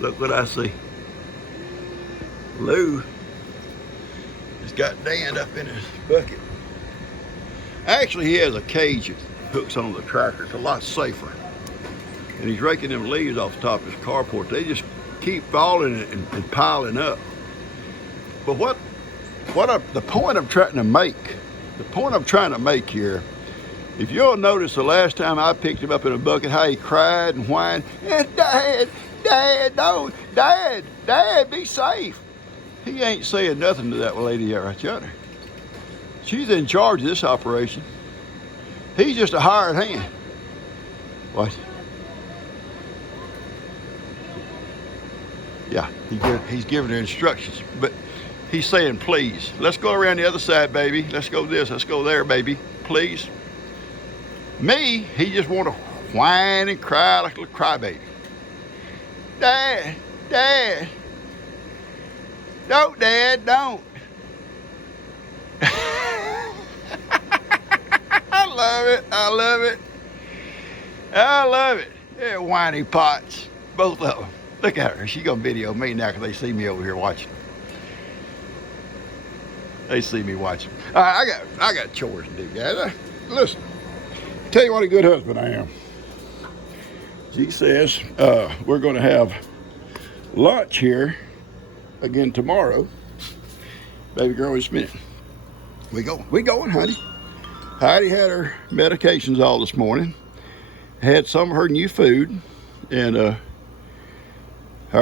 Look what I see. Lou has got Dan up in his bucket. Actually, he has a cage that hooks on the tractor. It's a lot safer. And he's raking them leaves off the top of his carport. They just keep falling and piling up. But the point I'm trying to make here, if you'll notice the last time I picked him up in a bucket, how he cried and whined, Dad, no, Dad, be safe. He ain't saying nothing to that lady right yonder. She's in charge of this operation. He's just a hired hand. What? Yeah, he's giving her instructions, but he's saying, please, let's go around the other side, baby. Let's go this, let's go there, baby, please. Me, he just want to whine and cry like a little crybaby. Dad, don't, Dad, don't. I love it. They're whiny pots, both of them. Look at her, she gonna video me now because they see me over here watching. They see me watching. All right, I got chores to do, guys. Listen, tell you what a good husband I am. She says we're gonna have lunch here again tomorrow. Baby girl, just a minute. We going, honey. Heidi had her medications all this morning. Had some of her new food, and her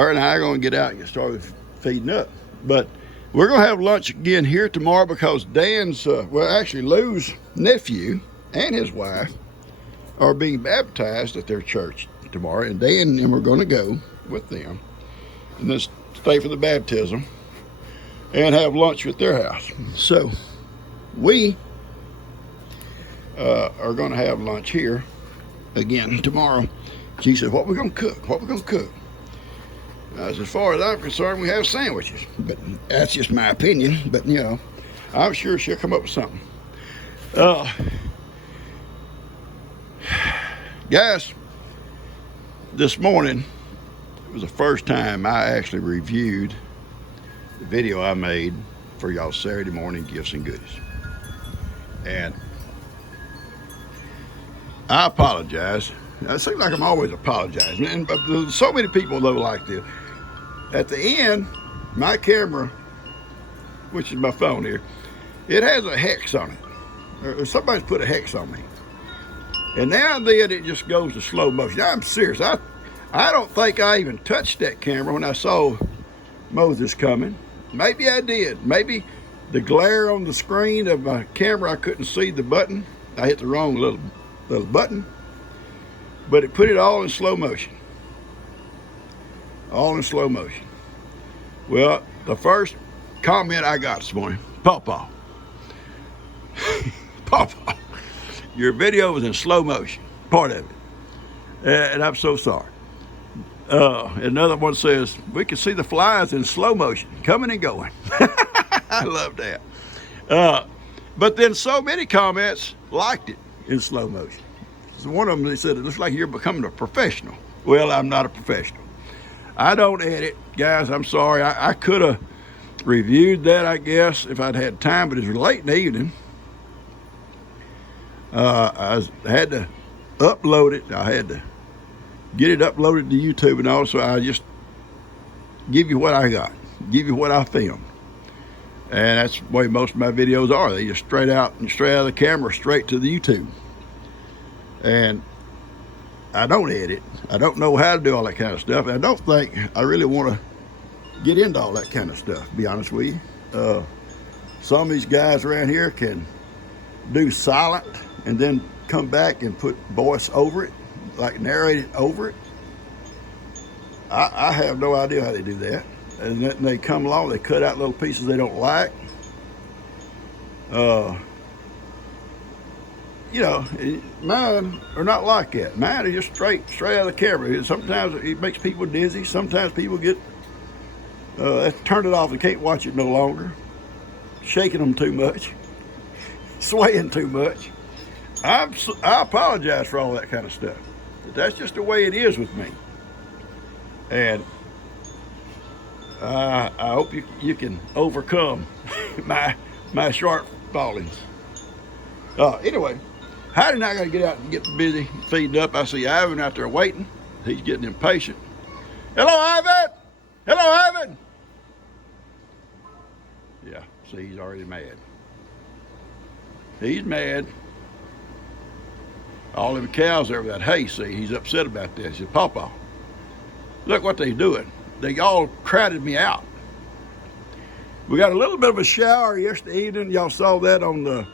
and I are going to get out and get started feeding up. But we're going to have lunch again here tomorrow because Dan's, Lou's nephew and his wife are being baptized at their church tomorrow, and Dan and them are going to go with them and then stay for the baptism and have lunch at their house. So we are going to have lunch here again tomorrow. She said, what we going to cook? As far as I'm concerned, we have sandwiches. But that's just my opinion. But, you know, I'm sure she'll come up with something. Guys, this morning was the first time I actually reviewed the video I made for y'all Saturday morning gifts and goodies. And I apologize. It seems like I'm always apologizing. But there's so many people though like this. At the end, my camera, which is my phone here, it has a hex on it. Or somebody's put a hex on me. And now and then it just goes to slow motion. I'm serious. I don't think I even touched that camera when I saw Moses coming. Maybe I did. Maybe the glare on the screen of my camera, I couldn't see the button. I hit the wrong little button. But it put it all in slow motion. All in slow motion. Well, the first comment I got this morning, Pawpaw. Pawpaw, your video was in slow motion, part of it. And I'm so sorry. Another one says, we can see the flies in slow motion, coming and going. I love that. But then so many comments liked it in slow motion. So one of them, they said, it looks like you're becoming a professional. Well, I'm not a professional. I don't edit, guys. I'm sorry. I could have reviewed that, I guess, if I'd had time, but it was late in the evening. I had to upload it. I had to get it uploaded to YouTube, and also I just give you what I got, give you what I filmed. And that's the way most of my videos are. They just straight out of the camera, straight to the YouTube. And I don't edit. I don't know how to do all that kind of stuff. And I don't think I really want to get into all that kind of stuff, to be honest with you. Some of these guys around here can do silent and then come back and put voice over it, like narrate it over it. I have no idea how they do that. And then they come along, they cut out little pieces they don't like. You know, mine are not like that. Mine are just straight out of the camera. Sometimes it makes people dizzy. Sometimes people get, have to turn it off and can't watch it no longer. Shaking them too much. Swaying too much. I apologize for all that kind of stuff. But that's just the way it is with me. And I hope you can overcome my short fallings. Anyway, Heidi and I got to get out and get busy feeding up. I see Ivan out there waiting. He's getting impatient. Hello, Ivan! Hello, Ivan! Yeah, see, he's already mad. He's mad. All them cows there with that hay, see, he's upset about this. He said, Papa, look what they're doing. They all crowded me out. We got a little bit of a shower yesterday evening. Y'all saw that on the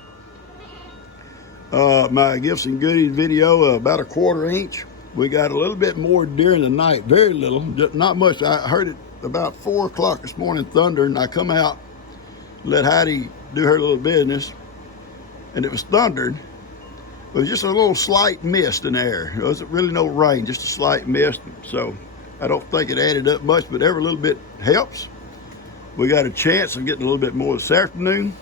my gifts and goodies video, about a 1/4 inch. We got a little bit more during the night, very little, not much. I heard it about 4 o'clock this morning, thunder, and I come out, let Heidi do her little business, and it was thundered. It was just a little slight mist in the air. It wasn't really no rain, just a slight mist. So I don't think it added up much, but every little bit helps. We got a chance of getting a little bit more this afternoon.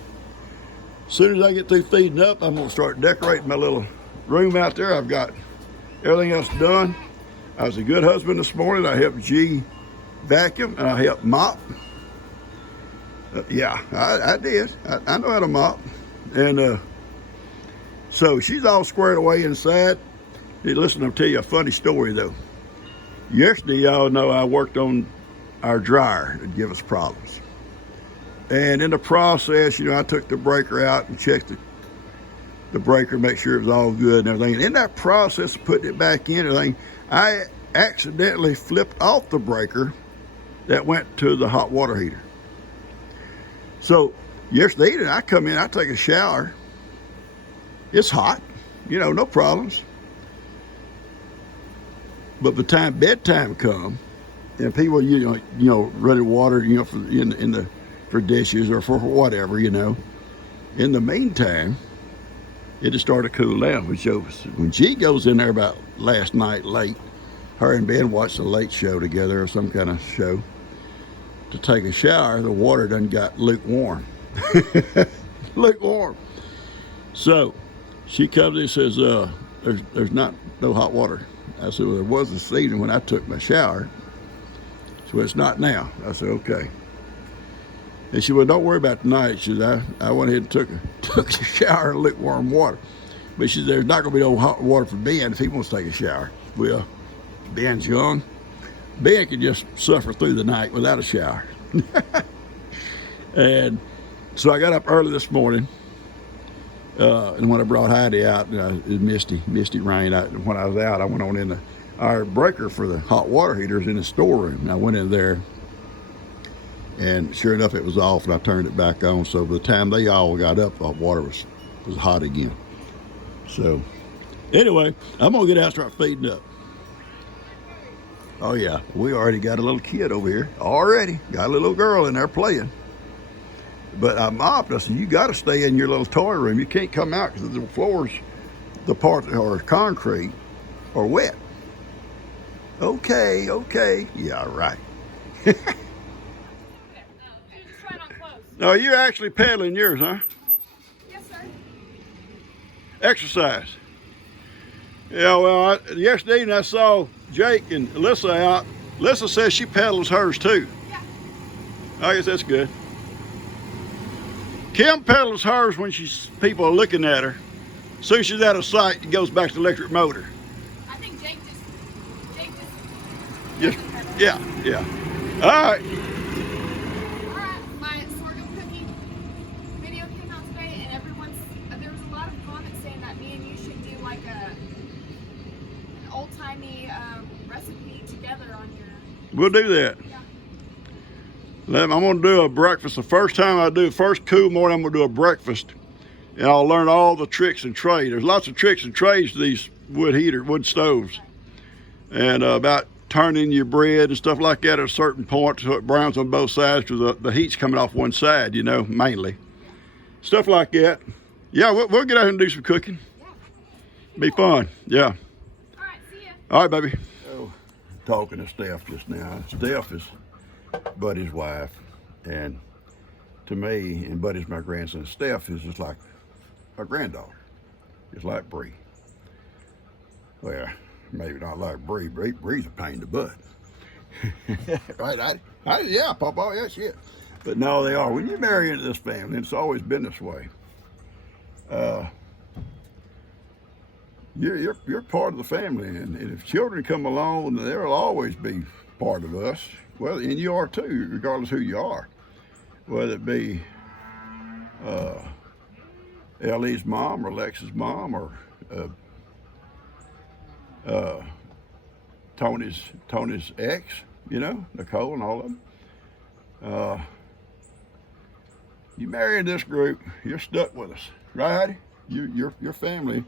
As soon as I get through feeding up, I'm gonna start decorating my little room out there. I've got everything else done. I was a good husband this morning. I helped G vacuum and I helped mop. Yeah, I did. I know how to mop. And so she's all squared away inside. Hey, listen, I'll tell you a funny story though. Yesterday, y'all know I worked on our dryer to give us problems. And in the process, I took the breaker out and checked the breaker, make sure it was all good and everything. And in that process of putting it back in and everything, I accidentally flipped off the breaker that went to the hot water heater. So yesterday evening, I come in, I take a shower. It's hot, no problems. But by the time bedtime come, and people, running water, for dishes or for whatever, In the meantime, it just started to cool down. When G goes in there about last night late, her and Ben watched a late show together or some kind of show, to take a shower, the water done got lukewarm. Lukewarm. So she comes in and says, there's not no hot water. I said, well, there was this evening when I took my shower. She said, it's not now. I said, okay. And she said, well, don't worry about tonight. She said, I went ahead and took a shower in lukewarm water. But she said, there's not going to be no hot water for Ben if he wants to take a shower. Well, Ben's young. Ben can just suffer through the night without a shower. And so I got up early this morning. And when I brought Heidi out, it was misty rain. When I was out, I went on in our breaker for the hot water heaters in the storeroom. And I went in there, and sure enough, it was off, and I turned it back on. So by the time they all got up, the water was hot again. So anyway, I'm gonna get out and start feeding up. Oh yeah, we already got a little kid over here. Already got a little girl in there playing. But I mopped. I said, you got to stay in your little toy room. You can't come out because the floors, the parts that are concrete, are wet. Okay. Yeah, right. No, you're actually pedaling yours, huh? Yes, sir. Exercise. Yeah, well, yesterday evening I saw Jake and Alyssa out. Alyssa says she pedals hers too. Yeah. I guess that's good. Kim pedals hers when people are looking at her. As soon as she's out of sight, it goes back to the electric motor. I think Jake Just yeah. All right. All right, my sorghum cooking video came out today, and there was a lot of comments saying that me and you should do like an old-timey recipe together on your... We'll do that. Yeah. I'm going to do a breakfast. The first time I do, first cool morning, I'm going to do a breakfast. And I'll learn all the tricks and trades. There's lots of tricks and trades to these wood stoves. And about turning your bread and stuff like that at a certain point so it browns on both sides because the heat's coming off one side, mainly. Stuff like that. Yeah, we'll get out here and do some cooking. Yeah. Be fun, yeah. All right, see ya. All right, baby. Oh, talking to Steph just now. Steph is Buddy's wife, and to me, and Buddy's my grandson. Steph is just like a granddaughter. It's like Bree. Well, maybe not like Bree. Bree's a pain in the butt. Right, yeah, Papa, yeah, shit. But no, they are. When you marry into this family, and it's always been this way, you're part of the family, and if children come along, they'll always be part of us. Well, and you are too, regardless who you are, whether it be Ellie's mom or Lex's mom or Tony's ex, you know, Nicole and all of them. You marry in this group, you're stuck with us, right? You're family,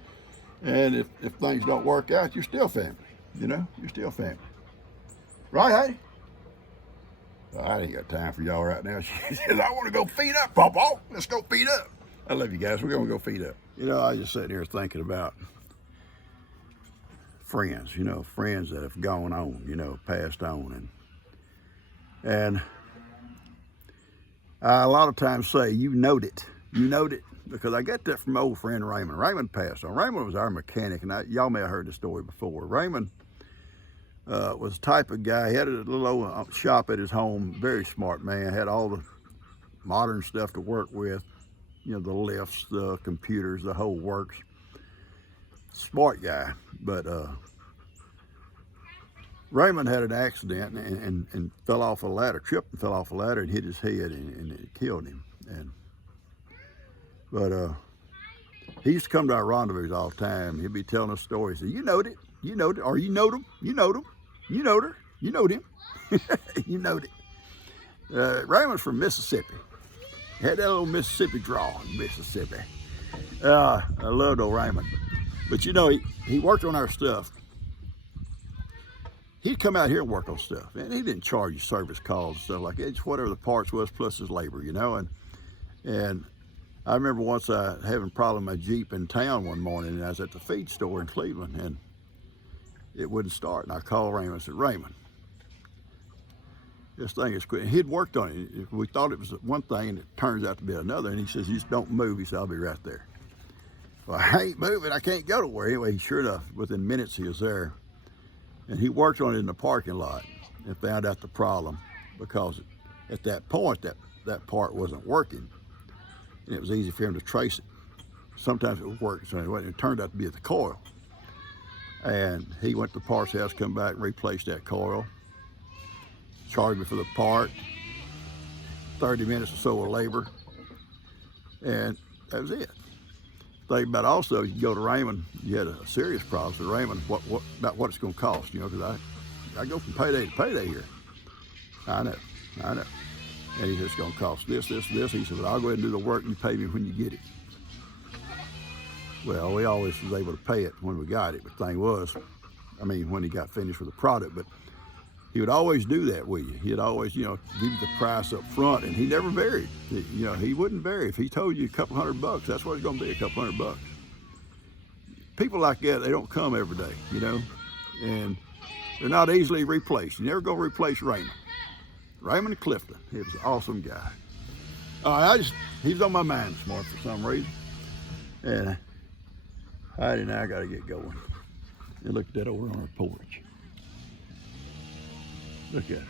and if things don't work out, you're still family. You know, you're still family, right, Heidi? I ain't got time for y'all right now. She says, I want to go feed up, Papa. Let's go feed up. I love you guys. We're going to go feed up. You know, I just sitting here thinking about friends, you know, friends that have gone on, you know, passed on. And I a lot of times say, you knowed it, because I got that from my old friend Raymond. Raymond passed on. Raymond was our mechanic, and y'all may have heard the story before. Raymond was the type of guy, he had a little old shop at his home, very smart man, had all the modern stuff to work with, you know, the lifts, the computers, the whole works. Smart guy, but Raymond had an accident and fell off a ladder, tripped and fell off a ladder and hit his head, and it killed him. But he used to come to our rendezvous all the time. He'd be telling us stories. He said, you knowed it, or you knowed him, you knowed him. You knowed her. You knowed him. You knowed it. Raymond's from Mississippi. Had that little Mississippi drawl in Mississippi. I loved old Raymond. But you know, he worked on our stuff. He'd come out here and work on stuff. And he didn't charge you service calls and stuff like that. Just whatever the parts was plus his labor, you know. And I remember once I having a problem with my Jeep in town one morning, and I was at the feed store in Cleveland, and it wouldn't start. And I called Raymond and said, Raymond, this thing is quit. And he'd worked on it. We thought it was one thing, and it turns out to be another. And he says, you just don't move. He said, I'll be right there. Well, I ain't moving. I can't go nowhere. Anyway, sure enough, within minutes he was there. And he worked on it in the parking lot and found out the problem, because at that point, that part wasn't working. And it was easy for him to trace it. Sometimes it would work, so it turned out to be at the coil. And he went to the parts house, come back, and replaced that coil. Charged me for the part, 30 minutes or so of labor, and that was it. Think about also, you go to Raymond, you had a serious problem. So Raymond, about what it's going to cost, you know, because I go from payday to payday here. I know. And he said, it's going to cost this. He said, but I'll go ahead and do the work, and you pay me when you get it. Well, we always was able to pay it when we got it, but the thing was, I mean, when he got finished with the product, but he would always do that with you. He'd always, you know, give you the price up front, and he never varied. You know, he wouldn't vary. If he told you a couple $100, that's what it's going to be, a couple $100. People like that, they don't come every day, you know, and they're not easily replaced. You never go replace Raymond. Raymond Clifton, he was an awesome guy. He's on my mind this morning for some reason, and Heidi and I got to get going. And look at that over on our porch. Look at her.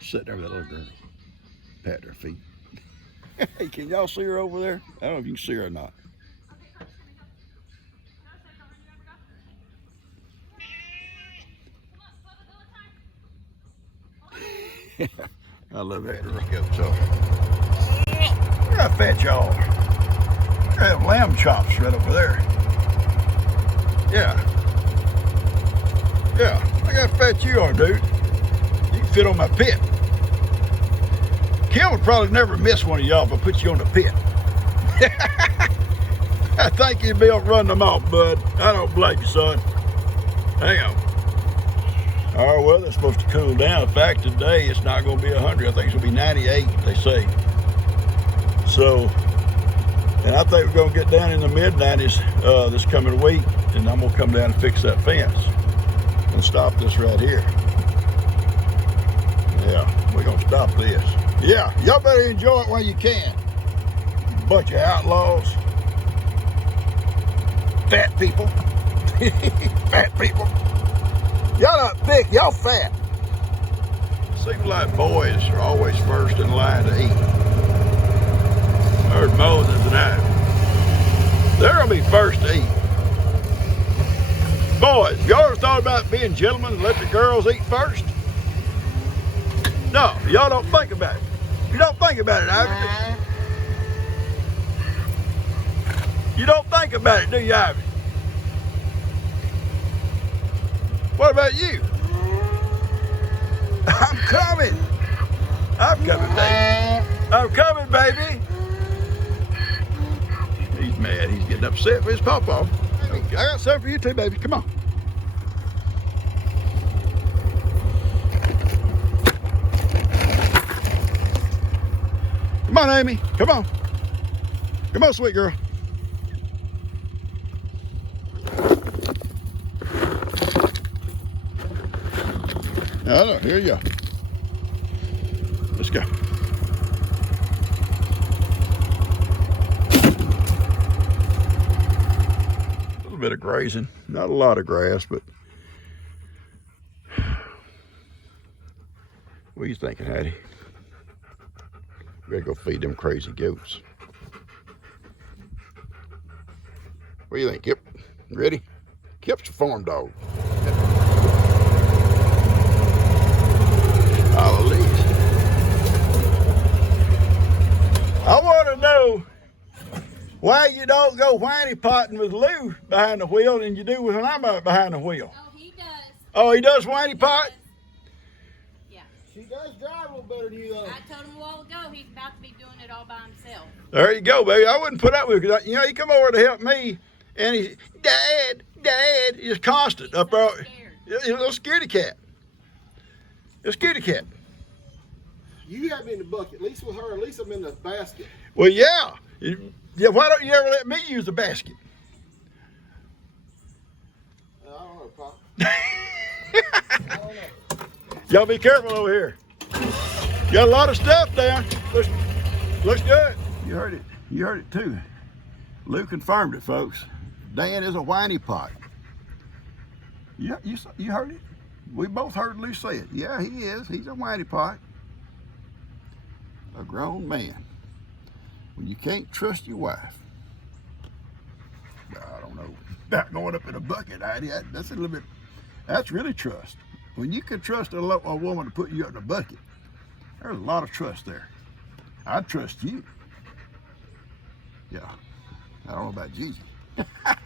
Sitting there with that little girl. Patting her feet. Hey, can y'all see her over there? I don't know if you can see her or not. I love that girl. Go, so. Look how fat y'all are. I have lamb chops right over there. Yeah, look how fat you are, dude. You can fit on my pit. Kim would probably never miss one of y'all if I put you on the pit. I think you'd be able to run them off, bud. I don't blame you, son. Hang on. Our weather's supposed to cool down. In fact, today it's not going to be 100. I think it's going to be 98, they say. So, and I think we're going to get down in the mid-90s this coming week, and I'm going to come down and fix that fence and stop this right here. Yeah, we're going to stop this. Yeah, y'all better enjoy it while you can. Bunch of outlaws. Fat people. Fat people. Y'all not thick, y'all fat. Seems like boys are always first in line to eat. I heard Moses and I. They're gonna be first to eat. Boys, y'all ever thought about being gentlemen and let the girls eat first? No, y'all don't think about it. You don't think about it, Ivy. You don't think about it, do you, Ivy? What about you? I'm coming. I'm coming, baby. I'm coming, baby. He's mad. He's getting upset with his pawpaw. I got something for you too, baby. Come on. Come on, Amy. Come on. Come on, sweet girl. No, here you go. Let's go. A little bit of grazing. Not a lot of grass, but what are you thinking, Hattie? We gotta go feed them crazy goats. What do you think, Kip? Ready? Kip's a farm dog. I want to know why you don't go whiny potting with Lou behind the wheel than you do when I'm behind the wheel. Oh, he does. Oh, he does whiny pot? Yeah. She does drive a little better than you, though. I told him a while ago he's about to be doing it all by himself. There you go, baby. I wouldn't put up with it because, you know, he come over to help me and he's, Dad, he's constant He's up so there. scared. He's a little scaredy cat. A scaredy cat. You got me in the bucket. At least with her, at least I'm in the basket. Well, yeah. Yeah, why don't you ever let me use the basket? I don't know, Pop. I don't know. Y'all be careful over here. Got a lot of stuff down. Looks good. You heard it. You heard it too. Lou confirmed it, folks. Dan is a whiny pot. Yeah, you heard it. We both heard Lou say it. Yeah, he is. He's a whiny pot. A grown man. When you can't trust your wife. I don't know. Not going up in a bucket, Heidi. That's a little bit. That's really trust. When you can trust a woman to put you up in a bucket, there's a lot of trust there. I trust you. Yeah. I don't know about Gigi.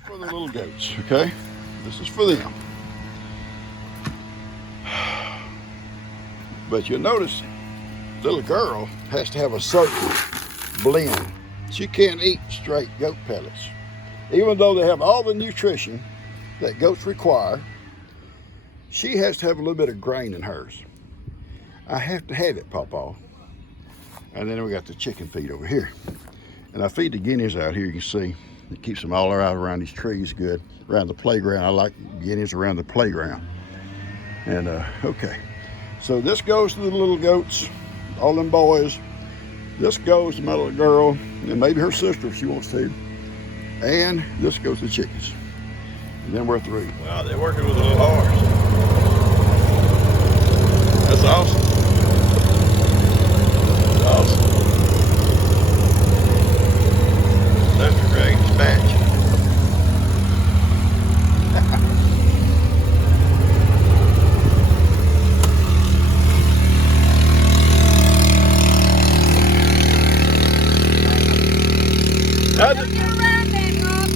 For the little goats, okay? This is for them. But you'll notice, little girl has to have a certain blend. She can't eat straight goat pellets. Even though they have all the nutrition that goats require, she has to have a little bit of grain in hers. I have to have it, Pawpaw. And then we got the chicken feed over here. And I feed the guineas out here, you can see. It keeps them all around these trees good, around the playground. I like guineas around the playground. And okay, so this goes to the little goats, all them boys. This goes to my little girl, and maybe her sister if she wants to. And this goes to chickens. And then we're through. Wow, they're working with a little horse. That's awesome. That's awesome. That's a great dispatch.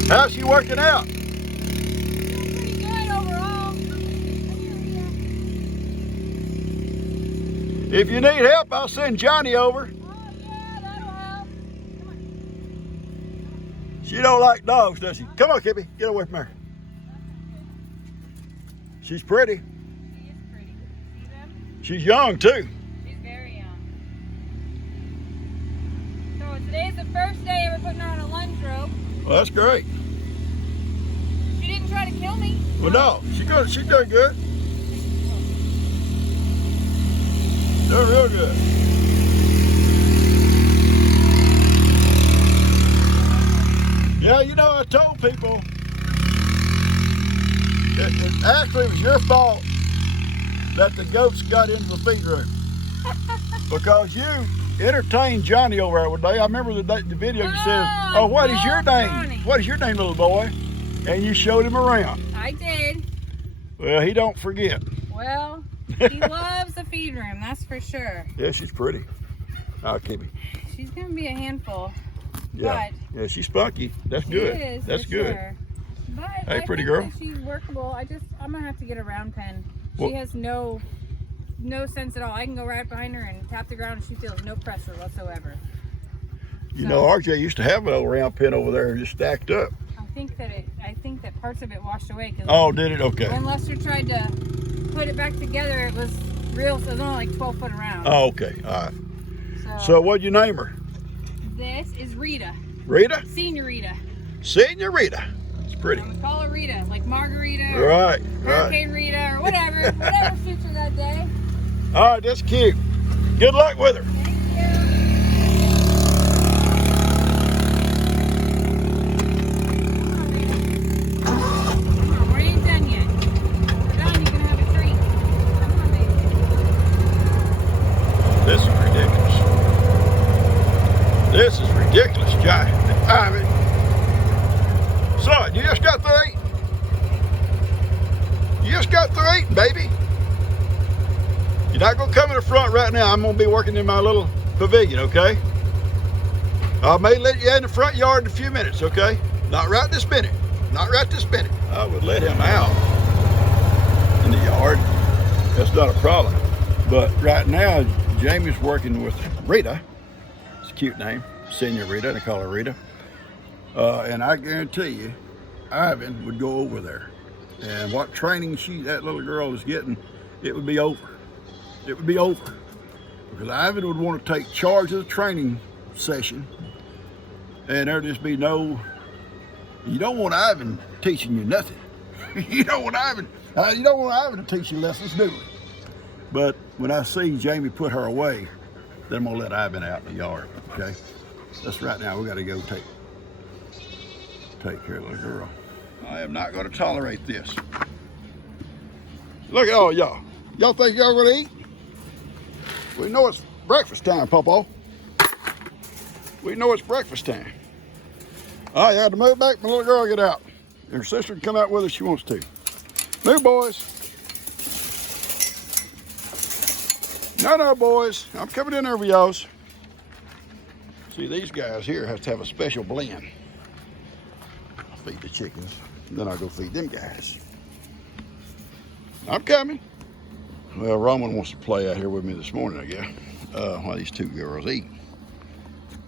How's she working out? Pretty good overall. If you need help, I'll send Johnny over. Oh yeah, that'll help. Come on. She don't like dogs, does she? Come on, Kippy, get away from her. She's pretty. She is pretty. See them? She's young too. She's very young. So today's the first day we're putting her on a lunge rope. Well, that's great. She didn't try to kill me. Well, no, she's doing good. Doing real good. Yeah, you know, I told people it actually was your fault that the goats got into the feed room. Because you entertained Johnny over there one day. I remember the video you said, "Oh, what is your name? Johnny. What is your name, little boy?" And you showed him around. I did. Well, he don't forget. Well, he loves the feed room, that's for sure. Yeah, she's pretty. I'll keep him. She's gonna be a handful. Yeah, But yeah, she's spunky. That's she good. is, That's for good. sure. But Hey, I pretty think girl. that she's workable. I'm gonna have to get a round pen. She Well- has no sense at all. I can go right behind her and tap the ground, and she feels no pressure whatsoever. You know, RJ used to have an old round pen over there just stacked up. I think that parts of it washed away. Cause Oh, did it? Okay. when Lester tried to put it back together, it was real. So it was only like 12 foot around. Oh, okay. All right. So what'd you name her? This is Rita, Rita? Senorita. Senorita. It's pretty. We call her Rita, like Margarita, or Right, right. Hurricane Rita, or whatever suits her that day. All right, that's cute. Good luck with her. Thank you. Come on, we ain't done yet. When we're done, you can have a treat. Come on, baby. This is ridiculous. This is ridiculous, Johnny. I mean, son, you just got through eating. You just got through eating, baby. You're not gonna come in the front right now. I'm gonna be working in my little pavilion, okay? I may let you in the front yard in a few minutes, okay? Not right this minute. Not right this minute. I would let him out in the yard. That's not a problem. But right now, Jamie's working with Rita. It's a cute name, Senorita. They call her Rita. And I guarantee you, Ivan would go over there. And what training that little girl is getting, it would be over. It would be over. Because Ivan would want to take charge of the training session. And there'd just be no, you don't want Ivan teaching you nothing. you don't want Ivan to teach you lessons, do we? But when I see Jamie put her away, then I'm gonna let Ivan out in the yard, okay? That's right now, we gotta go take care of the girl. I am not gonna tolerate this. Look at all y'all. Y'all think y'all gonna eat? We know it's breakfast time, Papa. We know it's breakfast time. All right, I had to move back, my little girl get out. And her sister can come out with us if she wants to. Move, boys. No, boys. I'm coming in there with y'all. See, these guys here have to have a special blend. I'll feed the chickens, and then I'll go feed them guys. I'm coming. Well, Roman wants to play out here with me this morning, I guess, while these two girls eat.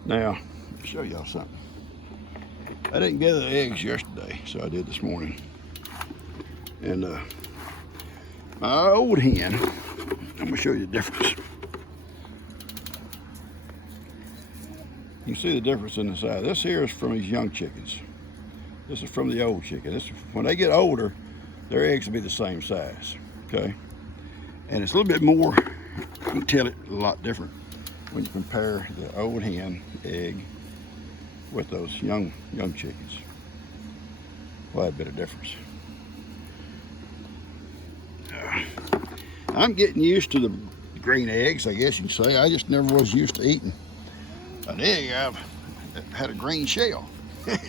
Now, let me show y'all something. I didn't gather the eggs yesterday, so I did this morning. And my old hen, I'm gonna show you the difference. You can see the difference in the size. This here is from these young chickens. This is from the old chicken. When they get older, their eggs will be the same size, okay? And it's a little bit more, you can tell it a lot different when you compare the old hen egg with those young chickens. Quite a bit of difference. I'm getting used to the green eggs, I guess you can say. I just never was used to eating an egg I've had a green shell.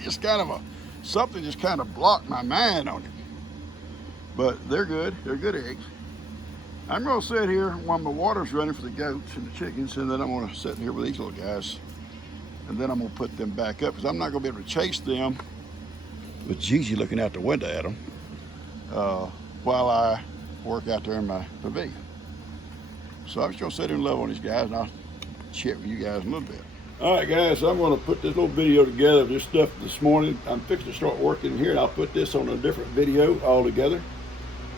Just kind of something just kind of blocked my mind on it. But they're good eggs. I'm gonna sit here while my water's running for the goats and the chickens, and then I'm gonna sit here with these little guys, and then I'm gonna put them back up, because I'm not gonna be able to chase them with Gigi looking out the window at them while I work out there in my pavilion. So I'm just gonna sit here and love on these guys, and I'll chat with you guys in a little bit. All right, guys, I'm gonna put this little video together of this stuff this morning. I'm fixing to start working here, and I'll put this on a different video altogether.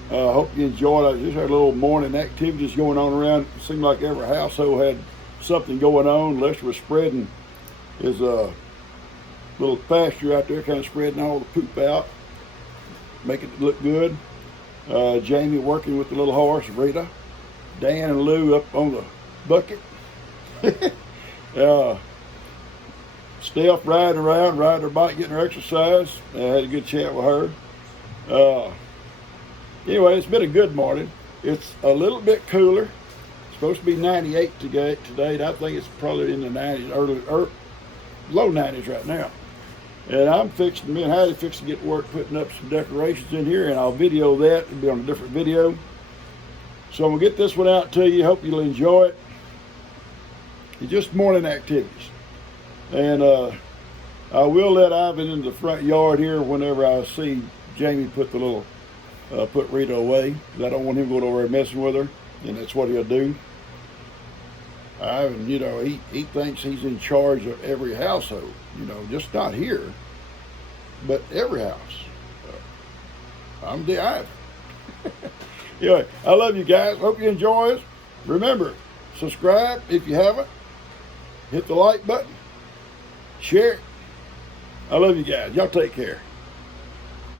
Hope you enjoyed it. I just had a little morning activities going on around. It seemed like every household had something going on. Lester was spreading his little pasture out there, kind of spreading all the poop out, making it look good. Jamie working with the little horse, Rita. Dan and Lou up on the bucket. Steph riding around, riding her bike, getting her exercise. I had a good chat with her. Anyway, it's been a good morning. It's a little bit cooler. It's Supposed to be 98 today. And I think it's probably in the 90s, low 90s right now. And me and Heidi fixing to get to work putting up some decorations in here, and I'll video that. It'll be on a different video. So I'm gonna get this one out to you. Hope you'll enjoy it. It's just morning activities. And I will let Ivan in the front yard here whenever I see Jamie put the little, put Rita away. 'Cause I don't want him going over there messing with her, and that's what he'll do. Ivan, you know, he thinks he's in charge of every household, you know, just not here, but every house. I'm the Ivan. Anyway, I love you guys. Hope you enjoy us. Remember, subscribe if you haven't. Hit the like button. Share it. I love you guys. Y'all take care.